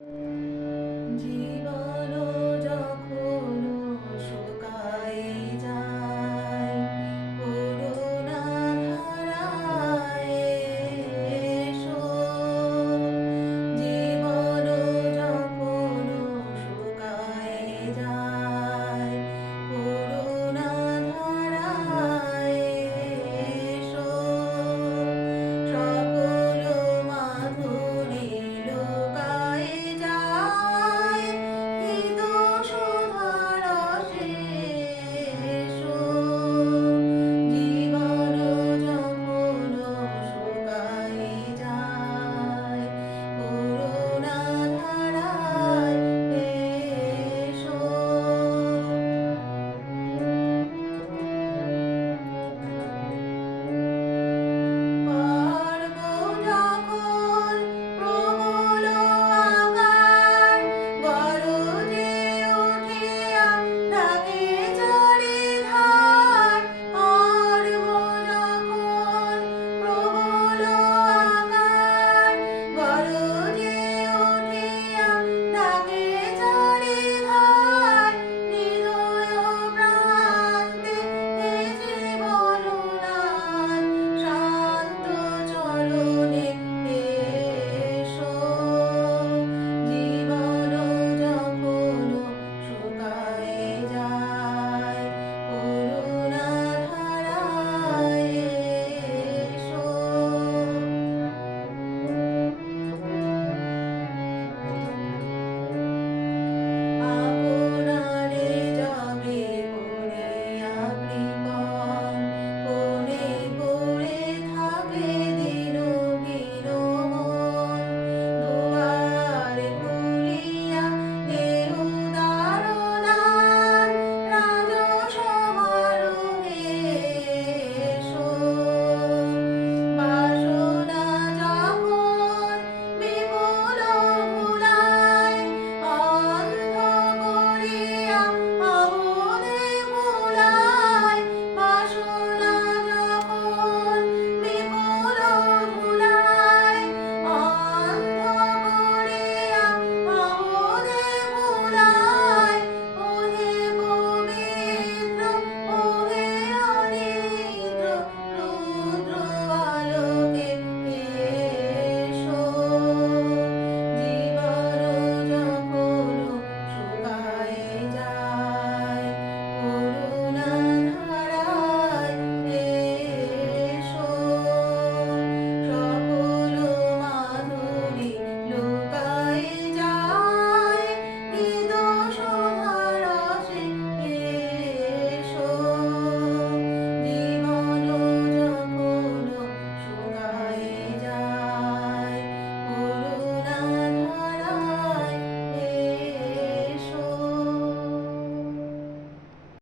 你